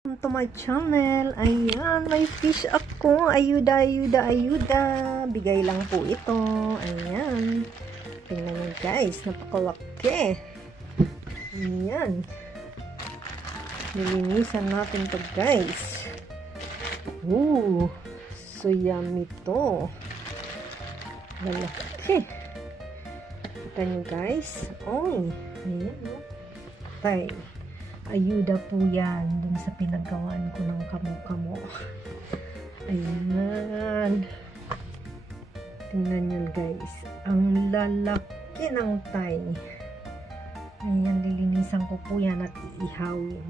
Welcome to my channel. Ayan, may fish ako. Ayuda, ayuda, ayuda. Bigay lang po ito. Ayan. Tingnan nyo guys, napakalaki. Ayan. Nilinisan natin to guys. So yummy to. Malaki. Kita nyo guys. Oy, ayan. Tay. Ayuda po yan dun sa pinagawaan ko ng kamo-kamo. Ayan. Tingnan nyo guys. Ang lalaki ng Thai. Ayan, lilinisan ko po yan at iihawin.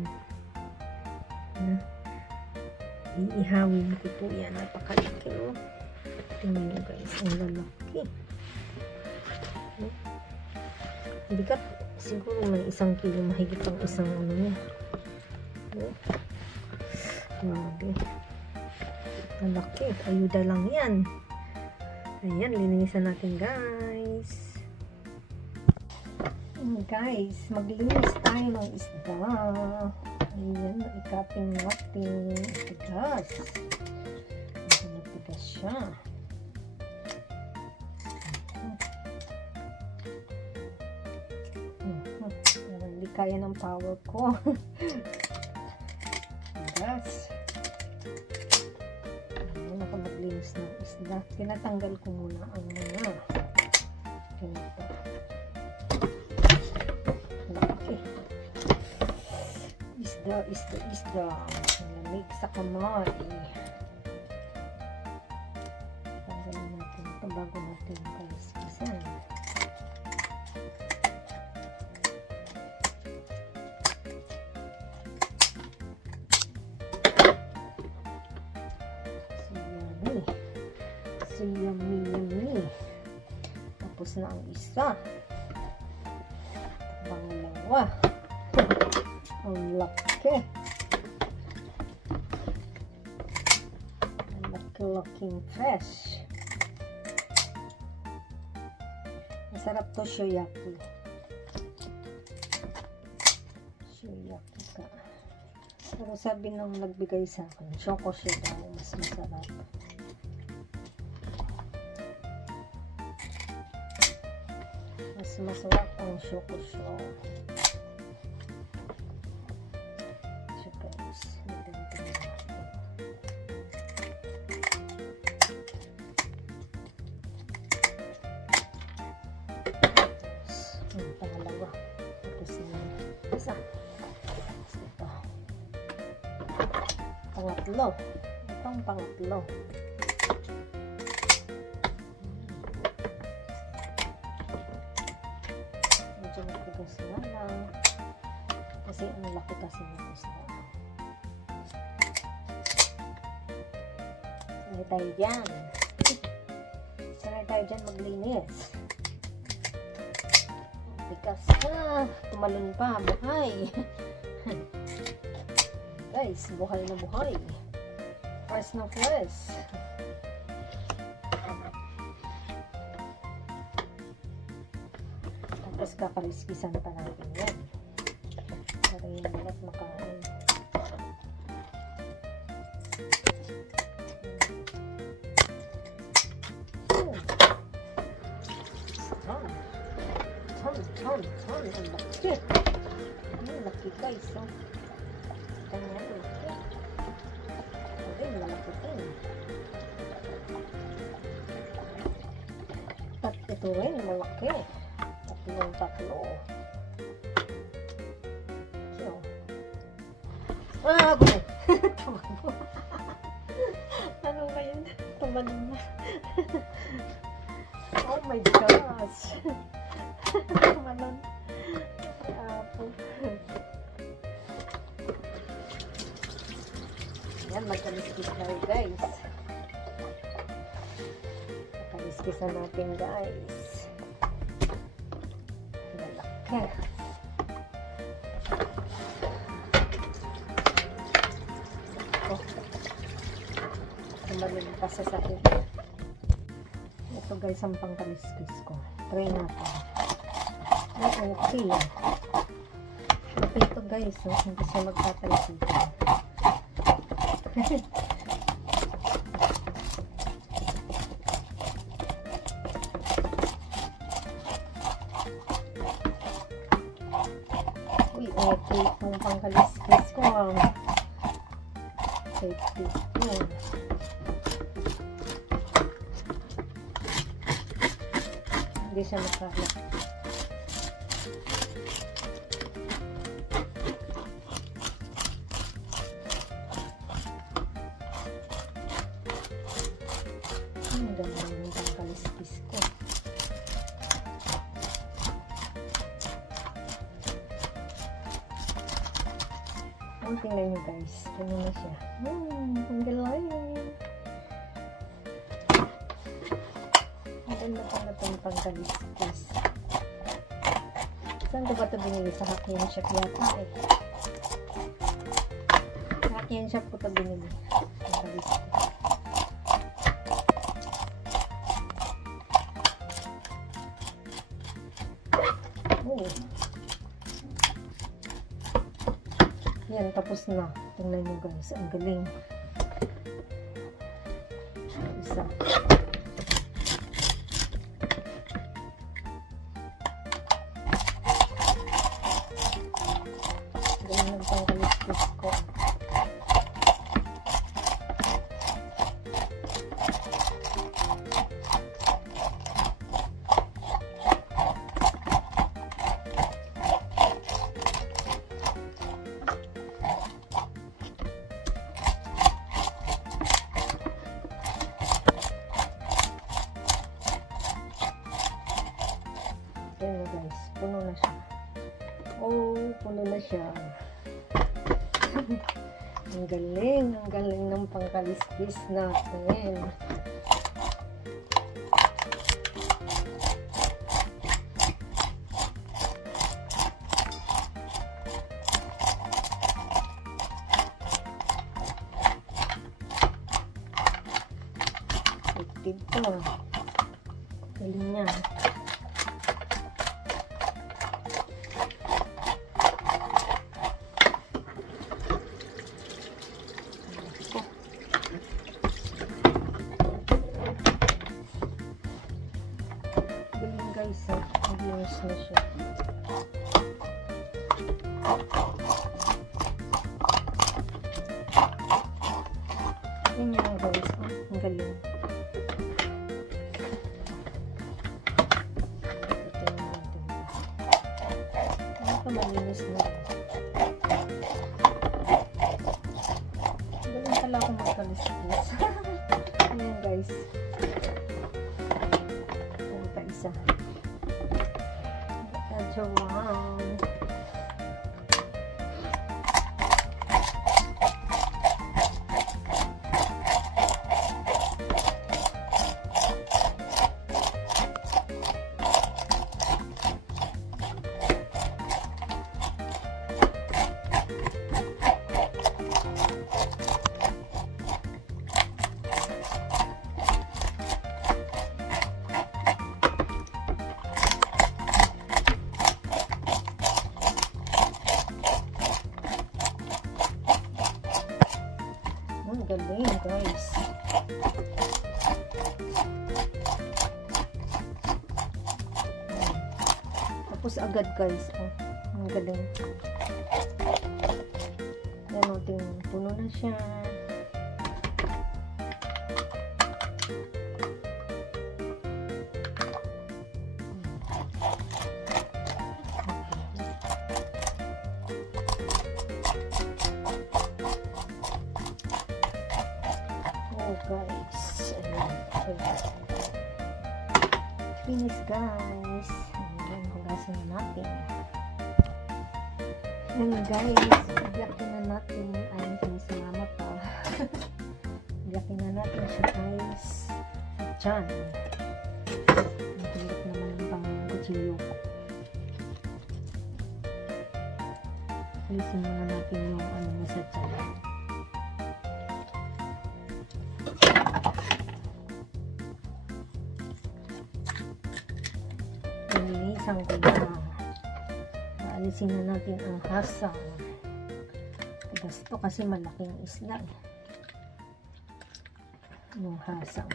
Iihawin ko po yan. Napakalaki. Tingnan nyo guys. Ang lalaki. Bigat. Siguro may 1 kilo, mahigit ang isang ano niya. Grabe. Malaki. Ayuda lang yan. Ayan, linisan natin guys. Guys, maglinis tayo ng isda. Ayan, ikapin natin. Tigas. Tigas siya. Kaya ng power ko. Gas. Ayan, ako maglinis ng isda. Tinatanggal ko muna ang mga ganito. Okay. Isda, isda, isda. Malamig sa kamay. Tanggalin natin ito bago natin kaliskisan. So yummy, yummy. Tapos na ang isa. Pangalawa. Ang laki. Ang laki-laking fish. Masarap to shoyaki. Shoyaki ka. Pero sabi nung nagbigay sa akin, choco siya daw mas masarap. Mas masarap ang shoko-sho. So guys, natin yung pangalawa. Tapos yung isa. Ito. Pangatlo. Itong pangatlo. Nagtigas na lang kasi ang laki kasi ng isda. Sanay tayo dyan. Sanay tayo dyan maglinis. Tigas na. Tumalon pa. Buhay. Guys, buhay na buhay. Fresh na fresh. Tapos kakaliskisan pa natin yan. Para yung balat makain. Ton. Ang laki. Ang laki guys. Ang laki. Ang laki din. At ito rin, malaki. Tatlo. So. Go! Tumago. Ano ba yun? Tumago na. Oh my gosh. Tumalon. Ay, apo. Yan, magkaliskis tayo guys. Magkaliskisan natin guys. Okay. Tumalun pa sa sakit. Ito guys ang pangkaliskis ko. Try natin. Okay. Okay ito guys. Hindi siya magtatalsikan. Uy, okay. Itong pangkaliskis ko. Safety ko. Hindi siya makalat. Ang ganda yung pangkaliskis ko. Tingnan nyo guys. Ano na siya. Ang galing. Ang ganda pala itong pangkaliskis. Saan ko ba ito binili? Sa Hakian Shop yata eh. Sa Hakian Shop ko ito binili. Pangkaliskis. Yan, tapos na. Tingnan nyo guys. Ang galing. Isa. Galing ng pangkaliskis ko. Ayan guys, puno na siya. Oh, puno na siya. Ang galing ng pangkaliskis natin. Dito. Galing niya. Guys, mag-iwas na siya. Yun yung guys, ang galing. Ito yung natin. Ano pa malinis na? Galing pala akong magkaliskis. Ayan guys. Ayan pa isa. Wow. Galing guys. Tapos agad guys. Oh, ang galing. Yan o, tingnan. Puno na siya. Guys, finish guys. Ayan, hugasan natin. And guys, ibyakin na natin. Ayun, si mama pa. Ibyakin na natin siya guys. Sa tiyan. Ang hilit naman ng pang-kutsilyo. Alisin muna natin yung ano mo sa tiyan. Nilinisan ko na. Paalisin na natin ang hasang. Tigas to kasi malaking isla. yung hasang.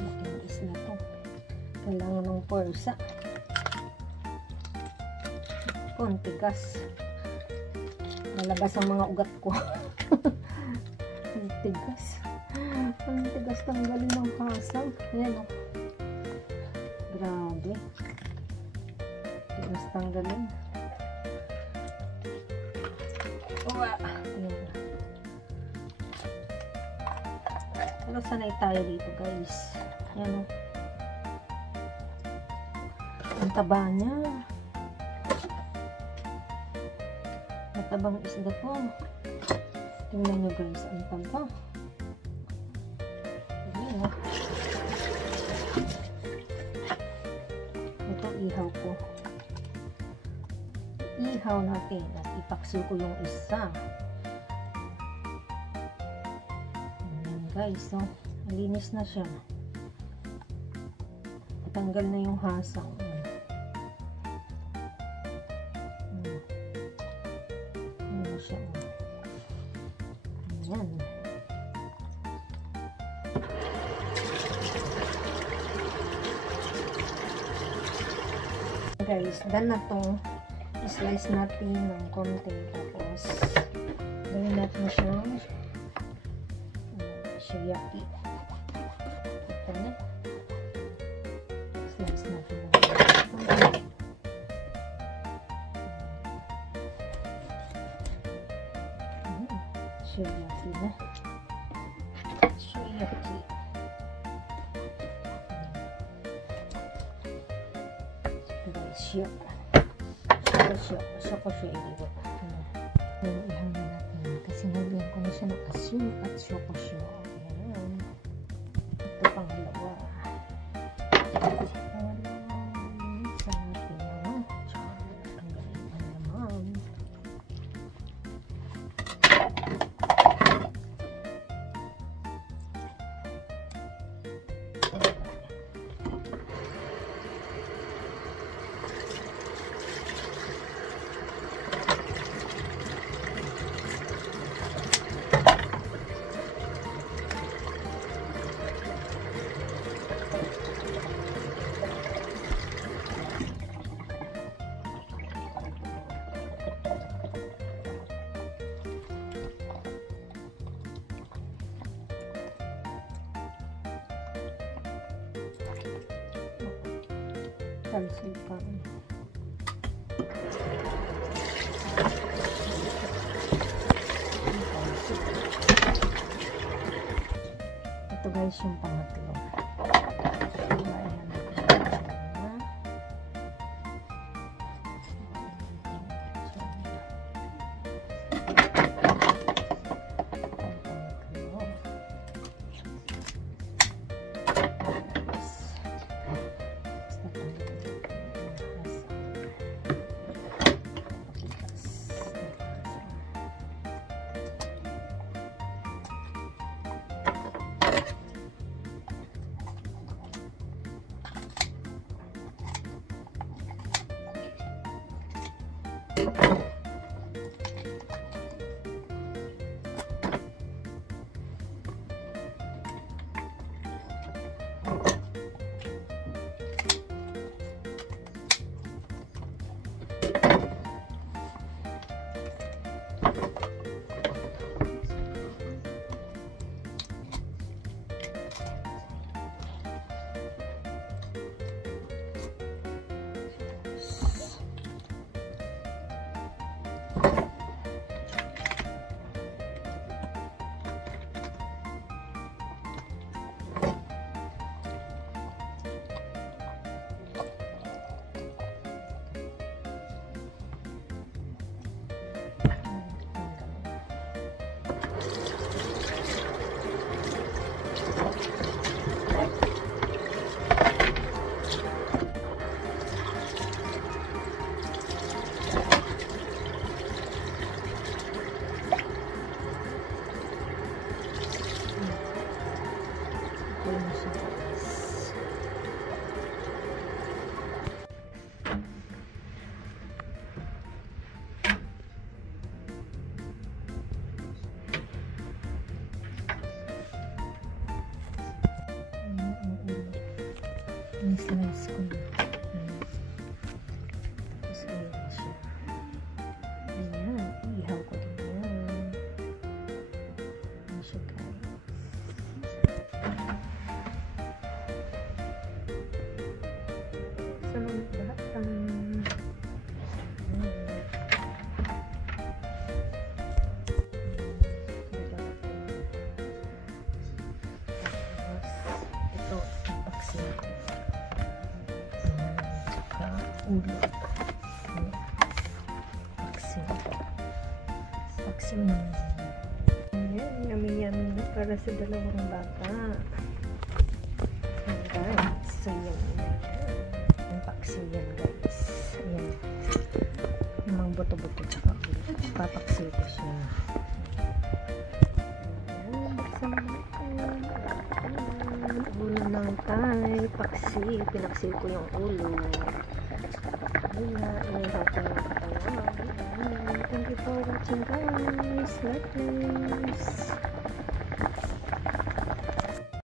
Laking isda to. Kailangan ng pwersa. Konti gas. Malabas ang mga ugat ko. Ang tigas. Ang tigas tanggalin ng hasang. Ayan o. Grabe. Tigas tanggalin. Ayan. Pero sanay tayo dito guys. Ayan o. Ang taba niya. Matabang isda po. Tingnan nyo guys, ang taba. Ayan o. Ito ihaw ko. Ihaw natin at ipakso ko yung isa. Ayan guys, no? Malinis na siya. Patanggal na yung hasang. Ayan siya. Ayan. Guys, done na tong slice natin ng konti. Tapos gawin natin siyang shiriyaki. Ito na. Slice natin ng konti. Shiriyaki na. Shiriyaki. Siya ko siya iligo. Ihaw na natin. Kasi nalagyan ko na siya ng asin at syoko-syo. Ayan. Ito pangalawa. Sa ating mga chocolate. Ang galing na naman. Talsikan. Ito guys yung pangatlo. Rice ko na. Tapos ayan siya. Ayan. Ihaw ko din yan. Ayan siya guys. Sa mga batang. Ulo. Paksiw naman. Ayan, yummy-yummy na para sa dalawang bata. Ayan guys. So yan. Ang paksiw yan guys. Ayan. Yung mga buto-buto tsaka ulo. Papaksiw ko siya. Ayan. Buksan natin. Ulo ng tay. Paksiw. Pinaksiw ko yung ulo. Thank you for watching guys. Like this.